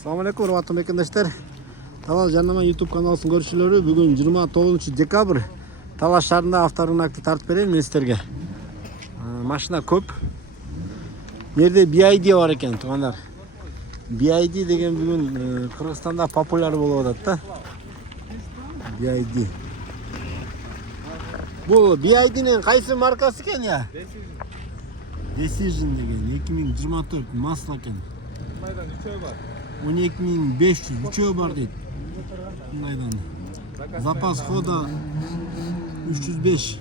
Assalamu alaikum урматтуу мекендештер. Талаш Жарнама YouTube каналыбыздын көрүүчүлөрү, бүгүн 29 декабрь Талаш шаарында авторынакты тартып берем мен сиздерге. Машина көп. Жерде BID бар экен, туугандар. BID деген бүгүн Кыргызстанда популяр болуп атат да. BID. Бул BID'нин кайсы маркасы экен я? Decision деген 2024 масло экен. Мынайдан 3 бар. 12500 3 бар дейт. Мынайдан. Запас хода 305.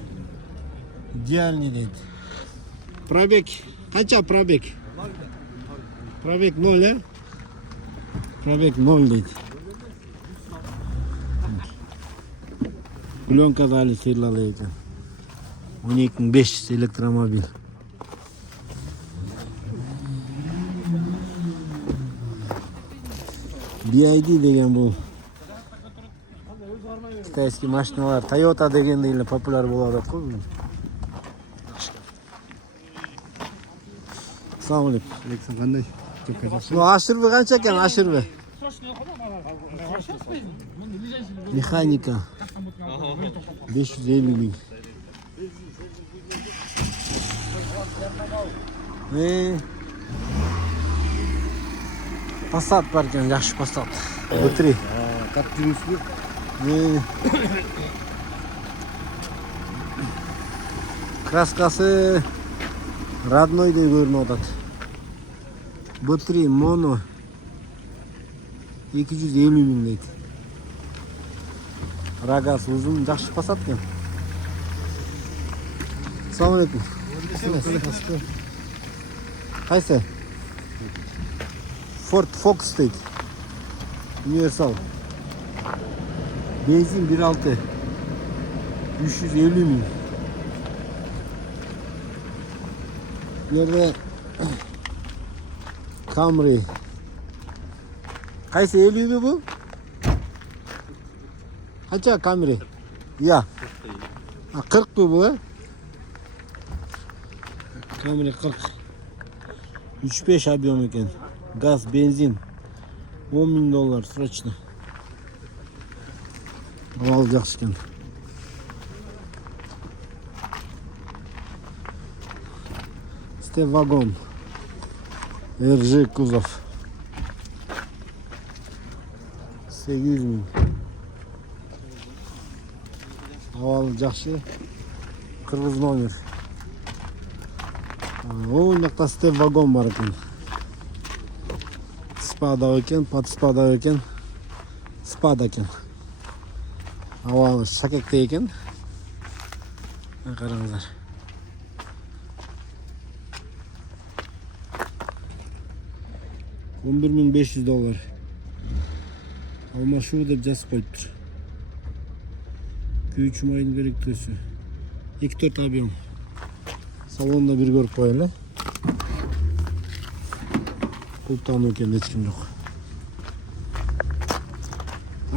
Идеальный дейт. Пробег канча пробег? Пробег 0, Пробег 0 дейт. Пленка дали сыйлалы экен. 12500 электромобиль. BID деген бул китайский машиналар, Toyota деген эле популяр болуп атат го. Assalamu alaikum. Лексан кандай? Бул ашырбы канча экен, ашырбы? Механика 550 миң. Passat бар екен, жақсы Passat. B3. Катып жүрүңүзбү? Краскасы роднойдой көрүнүп атат. B3 моно 250 миң дейт. Рагасы узун, жақсы Passat екен. Assalamu alaikum. Кайсы? Ford Focus дейт. Универсал. Бензин 1.6. 350 миң. Жерде Camry. Кайсы 50 бу? Канча Camry? Я. 40 бу, э? Camry 40. 3.5 объем екен. Газ, бензин. $10 000 срочно. Ал жақсы екен. Степ-вагон. RG кузов. 800 миң. Авалы жақсы. Кыргыз номер. Оң жақта степ-вагон бар екен. Спада екен, под спада екен. Спада екен. Авалы шакекте екен. Қараңыздар. $11.500. Алмашуу деп жазып коюптур. Күйүүчү майдын керектөөсү. 2-4 объем. Салонда бир көрүп коелу. Пултан екен, ешкім жоқ.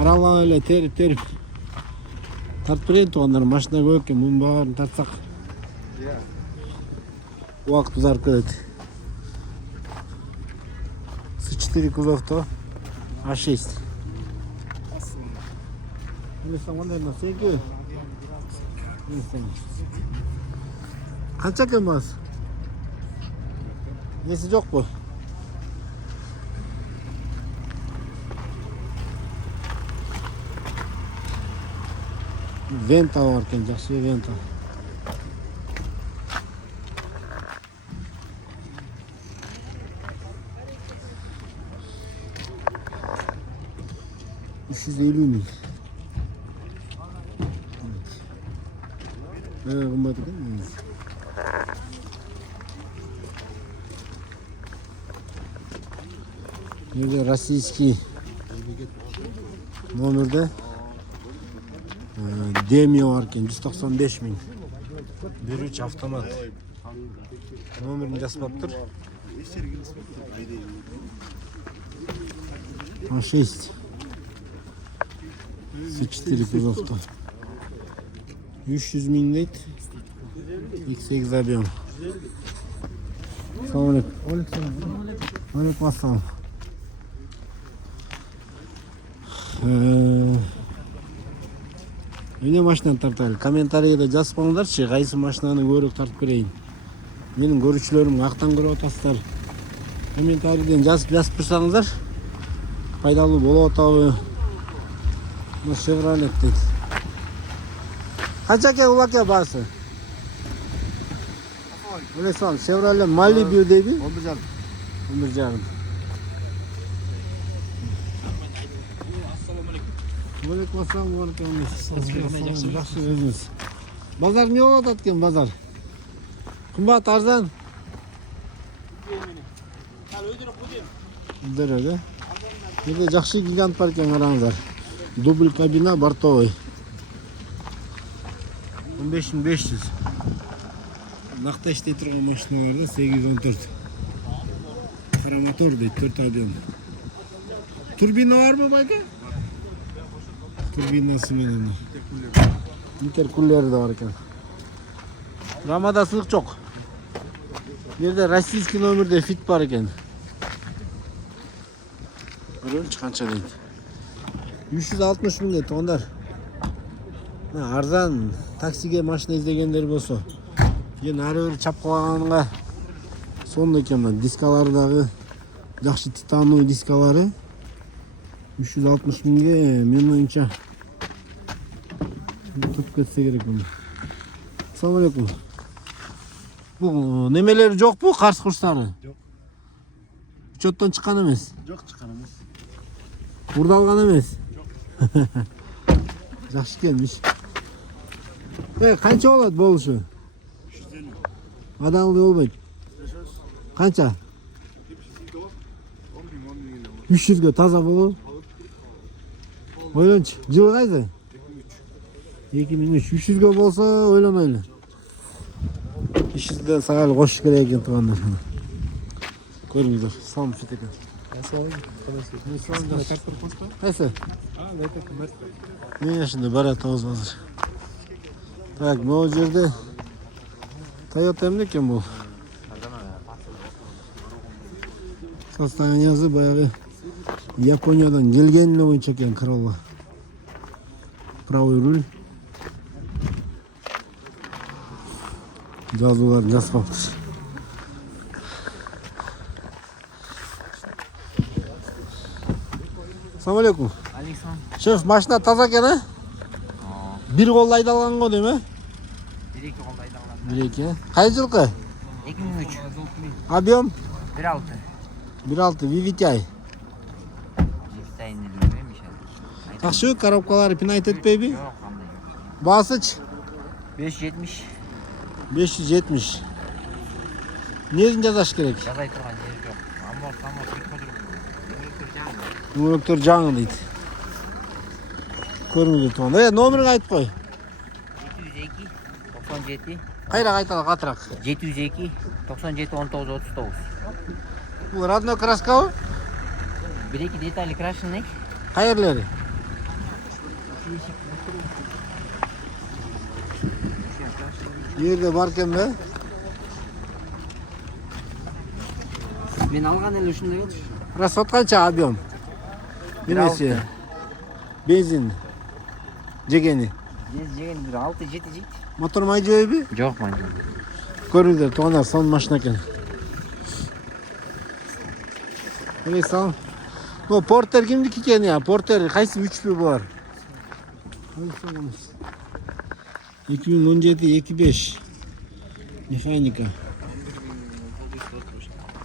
Аралан эле теріп. Тартып берейин тугандар, машина көп екен, мұның баарын тартсақ. Уақыт ұзарып кетет. С4 кузовто А6. Қанша екен бас? Несі жоқ бұл? Вента var ekan, yaxshi Venta. $350 ming. Qimmat ekan. Yerda российский номерде Демио бар екен, 195 миң. Берүүчү автомат. Номерин жазбаптыр. А6. С4 кузовто. 300 миң дейт. X8 объем. Assalamu alaikum. Алейкум ассалам. Эмне машинаны тартайлы? Комментарийде жазып коюңдарчы, кайсы машинаны көбүрөөк тартып берейин. Менин көрүүчүлөрүм актан көрүп атасыздар. Комментарийден жазып турсаңыздар пайдалуу болуп атабы? Мына Chevrolet дейт. Канча экен улаке баасы? Ойлойсуң, Chevrolet Malibu дейби? 11,5. 11,5. Алейкум ассалам, жакшы өзүңүз. Базар эмне болуп атат экен базар? Кымбат, арзан? Өйдөрөк, Жерде жакшы гигант бар экен, караңыздар. Дубль кабина бортовой. 15.500. Накта иштей турган машиналарда 814. Кара мотор дейт, 4 объем. Турбина барбы байка? Турбинасы менен. Интеркулері да бар екен. Рамада сынық жоқ. Жерде российский номерде фит бар екен. Көріңізші қанша дейді. 360 мың дейді оңдар. Арзан таксиге машина іздегендер болса. Ен ары бір чапқылағанға сонда екен. Дискалардағы жақшы титановый дискалары 360 мыңға мен ойынша тұтып кетсе керек бұны. Ассалаумалейкум. Бұл немелері жоқ бұл қарсы курстары? Жоқ. Учеттан шыққан емес? Жоқ, шыққан емес. Ұрдалған емес? Жоқ. Жақсы келмеш. Қанша болады болушы? 350. Адалды болмайды. Қанша? 300-ге таза болу? Ойланшы, жылы қайсы? 2003. 300-ге болса ойланайлы. 300-ден сағайлы қош керек екен туғандар. Көріңіздер, салым фит екен. Қайсы? Мен yaşında bara toz hazır. Так, bu жерде Toyota emне екен бұл? Состояниясы баяғы Япониядан келгені бойынша екен Corolla. Правый руль. Жазулар жазбапты. Ассалаумалейкум. Алейкум. Шеф, машина таза екен, а? Bir қолда айдалған ғой дейм, Bir-iki kolda aydalan. Bir-iki. Қай жылқы? 2003. Объем? 1.6. 1.6, VVTi. Жифтайын білмеймін еще. Тақшы коробкалары пинайт етпейбі? Жоқ, қандай. Басыч? 570. 570. Несін жазаш керек? Жазай тұрған жер жоқ. Амор, бик қыдырып. Мөліктер жаңы дейді. Көріңізді туғанда. Номерін айтып қой. 702 97. Қайрақ айталық атырақ. 702 97 19 39. Бұл родной краска ғой? Bir-iki detaylı крашеный. Қайырлері? Ерде бар кен бе? Мен алған әлі үшінде еді. Расход қанша объем? Немесе? Бензин? Жегені? Жеген 1.6-7 жейді. Мотор май жойбы? Жоқ, май. Көріңіздер, туғандар сон машина екен. Өлей салым. Бұл Портер кімдік екен я? Портер қайсы үшпі болар? 2017-25 механика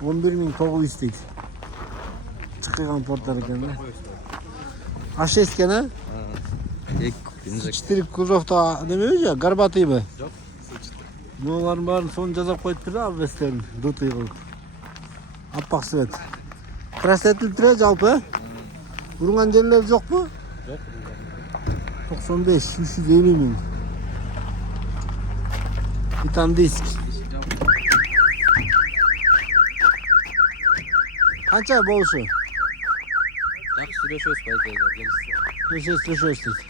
11.900 дейді. Çıkıgan Pортер екен да? А6 екен, а? 4 кузовта демеу же? Горбатый бы? Жоқ, Бұлардың барын соны жазап қойып тұрды абвестерін. Дутый қылып. Аппақ свет. Красетіліп тұра жалпы? Ұрған жерлер жоқ бұ? жоқ. 95-350 мың. Титан диск. Қанша болушы? Так, сүйлөшөбүз байкайдар, келишсиз. Слышөс дейді.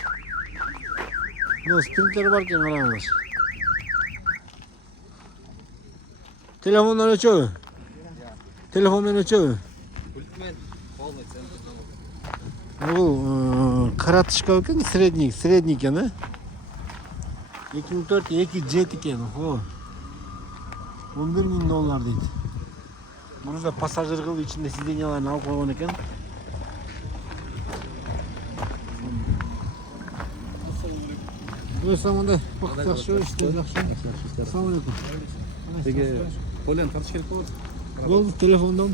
Ну, спринтер бар кен қараңыздар. Телефоннан өчөбү? Телефонмен өчөбү? Пультмен, полный центр. Бұл Karatışka ekan, srednik ekan, ha? 2004 2.7 ekan. Ho. 11.000 dollar deydi. Bunu da pasajir kılıp içinde sidenyalarını alıp koygan ekan. Öyle da bak yaxşı işte yaxşı. Assalamu alaikum. Peki Polen kaç kere koydu? Бұл телефондан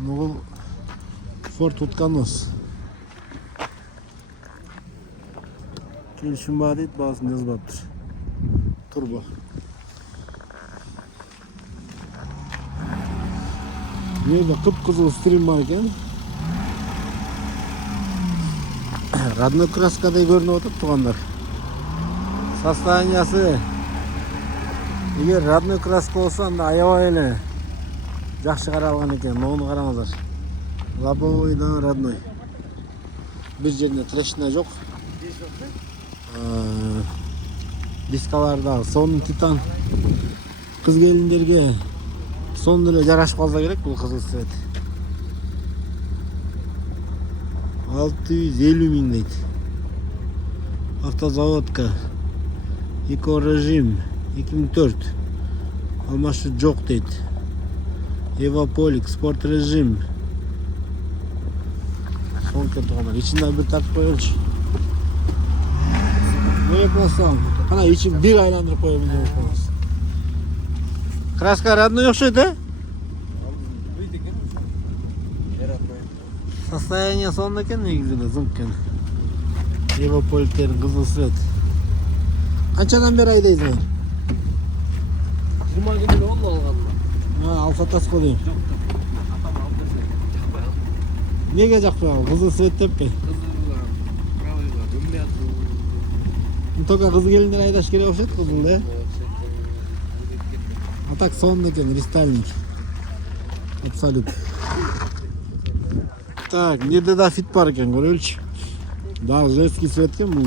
бұл Ford Utkanos келісім бар дейді, бағасын жазбап тұр. Турбо. Жерде қып-қызыл стрим бар екен. Родной краскадай көрініп отыр туғандар. Состояниясы егер родной краска болса, анда аябай эле жакшы каралган экен. Мону караңыздар. Лобовойдан родной. Бир жеринде трещина жок. Дискалар дагы сонун титан. Кыз келиндерге сонун эле жарашып калса керек бул кызыл цвет. 650 миң дейт. Автозаводка. Эко-режим 2004. Алмашы жок дейт. Эвополик, спорт режим. Сон кеткендар. Ичинде бир тартып коелучу. Böyle yapmasam. Ana içi bir aylandırıp koyalım diye yapalım. Краска родной окшойт, да? Состояние сонун экен негизинде, зыңк экен. Эвополиктердин кызыл свет. Канчадан бери айдайсыңар? 20 gün bile oldu alganlar. Алса тасқа дейм. Неге жакпай ал? Кызыл свет деппи? Только кыз келиндер айдаш керек окшойт кызыл, да? А так сонун экен, кристальник. Абсолют. Так, мына жерде да фит бар экен, көрөлүчү. Дагы женский свет экен бул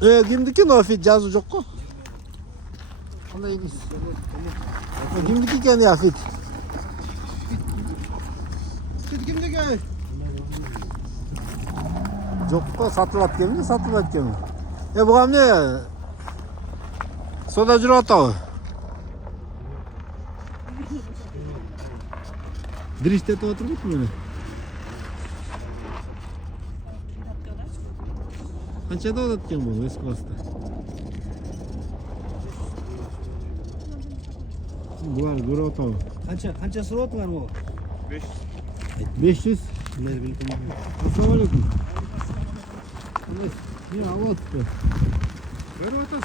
дагы. Кимдики но фит жазуу жок го? Кандай эмес? Кимдики экен я фит? Фит кимдики? Жок го, сатылат экенби, сатылбайт экенби? Буга эмне? Сода жүрүп атабы? Дрифтетип отурбуйт мени? Канчада болот экен бул С-класста? Булар көрүп атабы? Kança surat var mı? 500. Kimler bildim. Assalamu alaikum. Ne alıyorsun? Görüyor musun?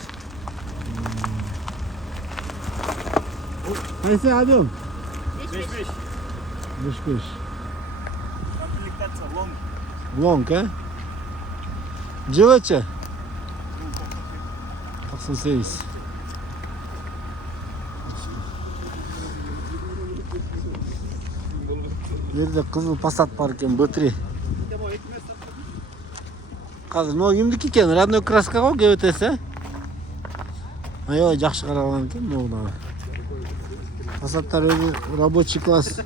Kaysi alıyorsun? 5-5. 5-5. Aplikatsa long. Long, he? Cıvıçı? 98. Yerде кызыл Passat бар екен, B3. Қазір но кимдики екен? Родной краска го ГВТ'си? Аябай жакшы каралган екен могу. Passat'тар өзү рабочий класс.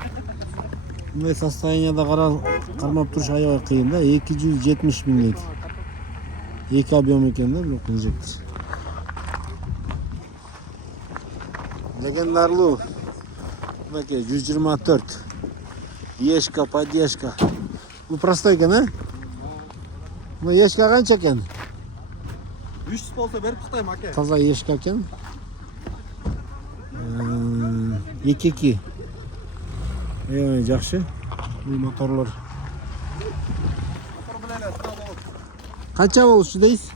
Мындай состоянияда кармап туруш аябай кыйын да. 270 миң дейт. 2 объем екен да, бирок инжектор. Легендарлуу. Мынакей 124. Ешка, поддержка. Bu простой екен, а? Bu ешка канча екен? 300 olsa berip tutayım ake. Таза ешка екен. 2-2. Жакшы. Бул моторлор. Канча болушу дейсиз?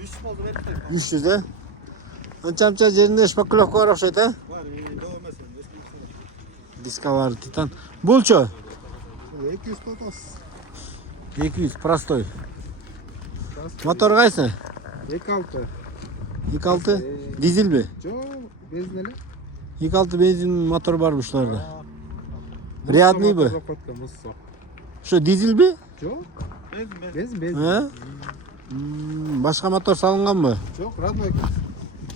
300 olsa berip tutayım. 300, да? Анча-мынча жеринде шпаклевка бар окшойт, а? Var, devam etsin. Дискалар титан. Булчу? 200 200, простой. Мотор кайсы? 2.6. 2.6? Дизельби? Жоқ, безнеле. 2.6 бензин мотор бар ушуларда. Рядныйбы? Что, дизельби? Жоқ. Бензин. Башка мотор салынганбы? Жоқ, родной.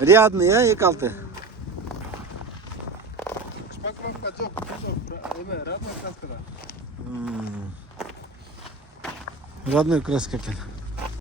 Рядный, а, 2.6? Шпаклевка жоқ. Эме, родной краскада. Родной краска екен.